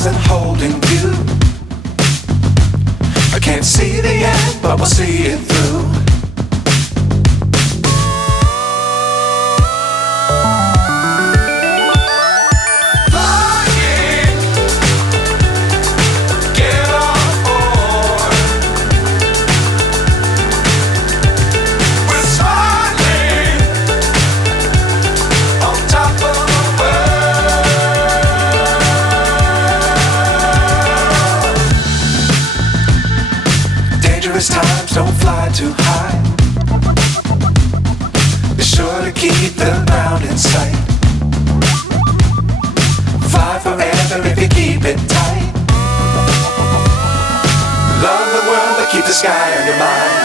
stars and holding you. I can't see the end, but we'll see it through. Times don't fly too high. Be sure to keep the ground in sight. Fly forever if you keep it tight. Love the world but keep the sky on your mind.